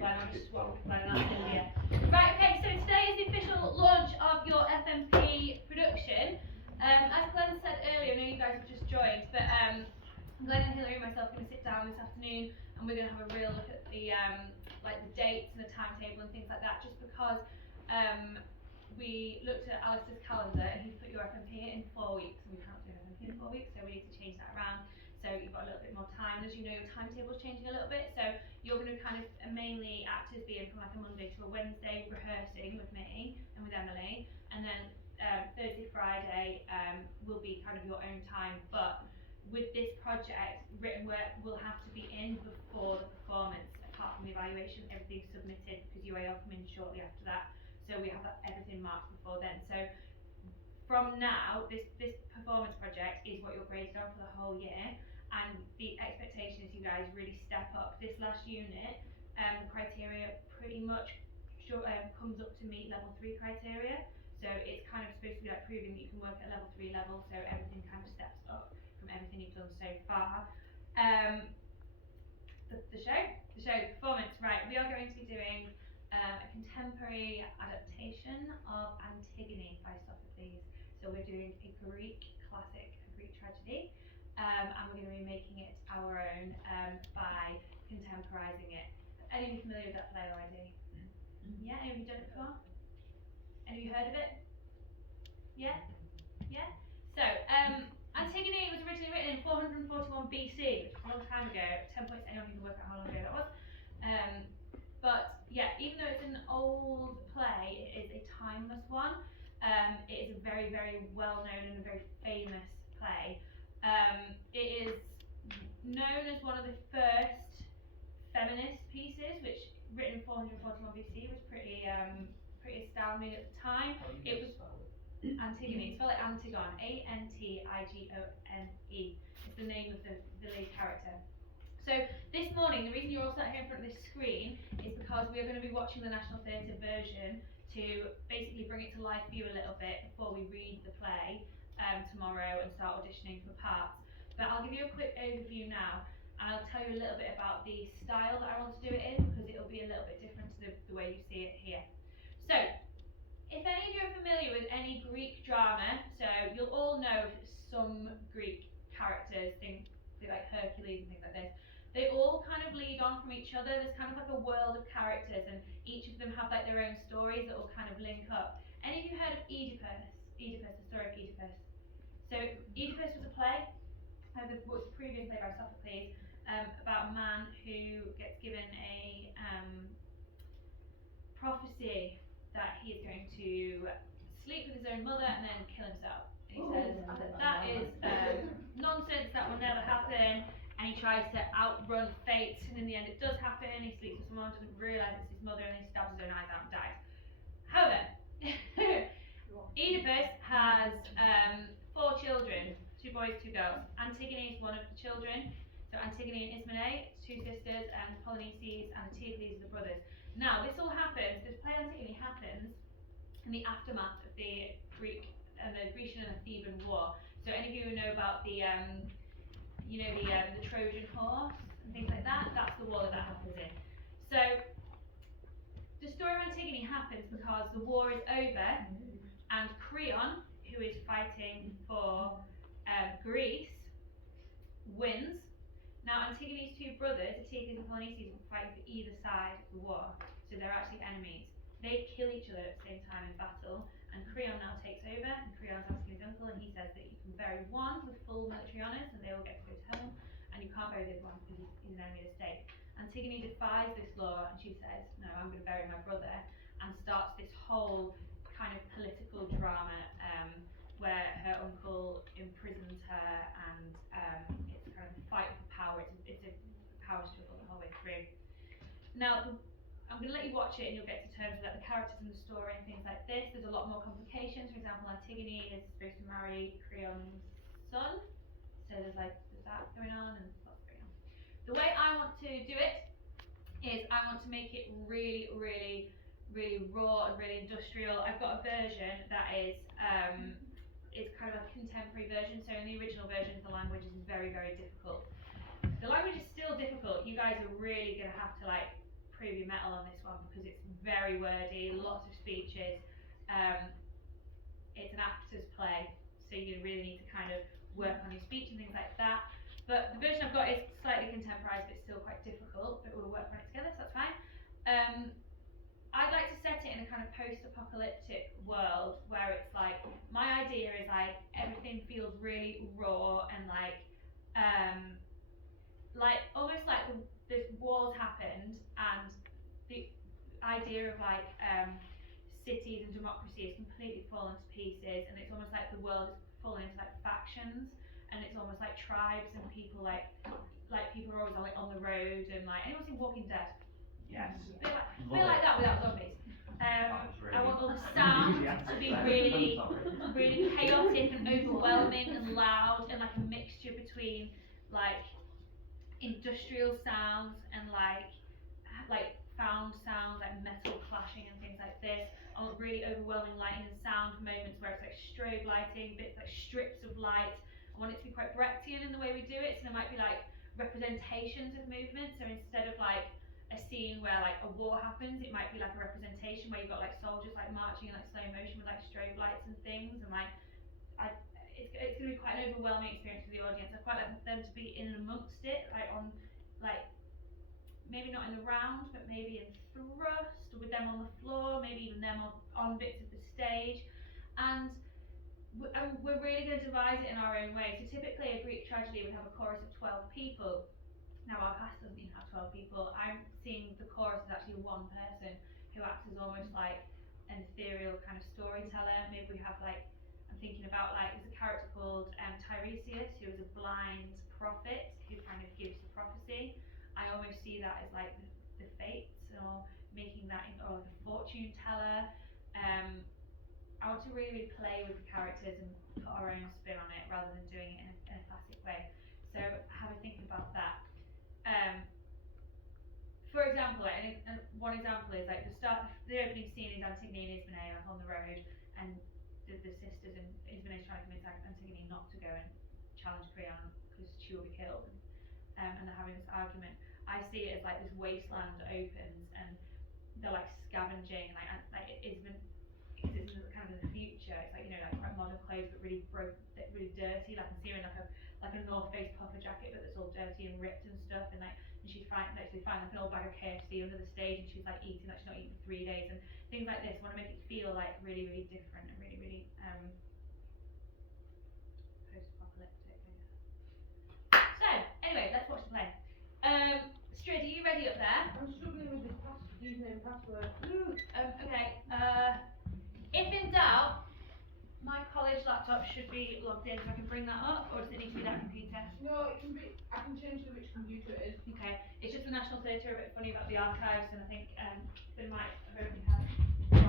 I'll just swap with Glenn, that's India. Right, okay, so today is the official launch of your FMP production. As Glenn said earlier, I know you guys have just joined, but Glenn and Hilary and myself are going to sit down this afternoon and we're going to have a real look at the like the dates and the timetable and things like that, just because we looked at Alistair's calendar and he's put your FMP in 4 weeks and we can't do FMP in 4 weeks, so we need to change that around. So you've got a little bit more time. As you know, your timetable's changing a little bit, so you're going to kind of mainly act as being from like a Monday to a Wednesday rehearsing with me and with Emily, and then Thursday, Friday will be kind of your own time. But with this project, written work will have to be in before the performance. Apart from the evaluation, everything's submitted because UA will come in shortly after that. So we have everything marked before then. So from now, this performance project is what you're graded on for the whole year, and the expectation is you guys really step up. This last unit, the criteria pretty much comes up to meet level 3 criteria. So it's kind of supposed to be like proving that you can work at level 3 level, so everything kind of steps up from everything you've done so far. The show, performance, right, we are going to be doing a contemporary adaptation of Antigone by Sophocles. So we're doing a Greek classic, a Greek tragedy, and we're going to be making it our own by contemporising it. Any of you familiar with that play already? Yeah, any of you done it before? Any of you heard of it? Yeah? Yeah? So, Antigone was originally written in 441 BC, which is a long time ago. 10 points, anyone who can work out how long ago that was. But yeah, even though it's an old play, it is a timeless one. It is a very, very well known and a very famous play. It is known as one of the first feminist pieces, which written in 441 BC was pretty astounding at the time. It was Antigone, it's spelled like Antigone, Antigone. It's the name of the lead character. So this morning, the reason you're all sat here in front of this screen is because we are going to be watching the National Theatre version to basically bring it to life for you a little bit before we read the play tomorrow and start auditioning for parts. But I'll give you a quick overview now, and I'll tell you a little bit about the style that I want to do it in, because it'll be a little bit different to the way you see it here. So, if any of you are familiar with any Greek drama, so you'll all know some Greek characters, things like Hercules and things like this. They all kind of lead on from each other. There's kind of like a world of characters, and each of them have like their own stories that will kind of link up. Any of you heard of Oedipus? Oedipus, the story of Oedipus. So Oedipus was a play, it was a previous play by Sophocles, about a man who gets given a prophecy that he is going to sleep with his own mother and then kill himself. And he says that is nonsense, that will never happen. And he tries to outrun fate, and in the end it does happen. He sleeps with someone, doesn't realise it's his mother, and then he stabs his own eyes out and dies. However, Oedipus has 4 children, 2 boys, 2 girls. Antigone is one of the children. So Antigone and Ismene, 2 sisters, and Polyneices and Eteocles are the brothers. Now this all happens, this play Antigone happens in the aftermath of the Grecian and the Theban War. So any of you who know about the the Trojan horse and things like that, that's the war that happens in. So the story of Antigone happens because the war is over and Creon, who is fighting for Greece, wins. Now Antigone's 2 brothers, Eteocles and Polyneices, are fighting for either side of the war, so they're actually enemies. They kill each other at the same time in battle, and Creon now takes over, and Creon's asking his uncle, and he says that you can bury one with full military honours, and they all get to go to heaven, and you can't bury the other one because he's an enemy of the state. Antigone defies this law, and she says, no, I'm going to bury my brother, and starts this whole kind of political drama where her uncle imprisons her, and it's kind of a fight for power. It's a power struggle the whole way through. Now, I'm going to let you watch it and you'll get to terms with like the characters in the story and things like this. There's a lot more complications. For example, Antigone is supposed to marry Creon's son. So there's that going on and lots going on. The way I want to do it is I want to make it really, really, really raw and really industrial. I've got a version that is it's kind of a contemporary version. So in the original version, the language is very, very difficult. The language is still difficult. You guys are really going to have to improve your metal on this one because it's very wordy, lots of speeches. It's an actor's play, so you really need to kind of work on your speech and things like that. But the version I've got is slightly contemporised, but still quite difficult, but we'll work on it together, so that's fine. I'd like to set it in a kind of post-apocalyptic world where it's like, my idea is like everything feels really raw and like almost like this war's happened and the idea of like cities and democracy is completely fallen to pieces, and it's almost like the world is falling into like factions, and it's almost like tribes and people like people are always on the road, and like, anyone seen Walking Dead? Yes. A bit like that without zombies. I want all the sound to be really, really chaotic and overwhelming and loud, and like a mixture between like industrial sounds and like found sounds, like metal clashing and things like this. I want really overwhelming lighting and sound moments where it's like strobe lighting, bits like strips of light. I want it to be quite Brechtian in the way we do it, so there might be like representations of movement. So instead of like a scene where like a war happens, it might be like a representation where you've got like soldiers like marching in like slow motion with like strobe lights and things, and like it's going to be quite an overwhelming experience for the audience. I quite like them to be in and amongst it, like on like maybe not in the round, but maybe in thrust, or with them on the floor, maybe even them on bits of the stage. And we're really going to devise it in our own way. So typically a Greek tragedy would have a chorus of 12 people. Now our cast doesn't even have 12 people. I'm seeing the chorus as actually one person who acts as almost like an ethereal kind of storyteller. Maybe we have like, I'm thinking about like, there's a character called Tiresias, who is a blind prophet who kind of gives the prophecy. I almost see that as like the fates, or making that or the fortune teller. I want to really play with the characters and put our own spin on it rather than doing it in a classic way. So have a think about that. For example, and one example is like the opening scene is Antigone and Ismene like on the road, and the sisters, and Ismene is trying to convince Antigone not to go and challenge Priam because she will be killed, and they're having this argument. I see it as like this wasteland opens and they're like scavenging, like Ismene, because it's kind of in the future. It's like, you know, like quite modern clothes but really really dirty. Like I'm seeing like a North Face puffer jacket but that's all dirty and ripped and stuff, and she's find like an old bag of KFC under the stage, and she's like eating like she's not eaten for 3 days, and things like this. I want to make it feel like really, really different and really, really post-apocalyptic, I guess. So anyway, let's watch the play. Strid, are you ready up there? I'm struggling with this username password. Okay. If in doubt, my college laptop should be logged in, so I can bring that up, or does it need to be that computer? No, it can be. I can change to which computer it is. Okay. It's just the National Theatre are a bit funny about the archives, and I think they might have opened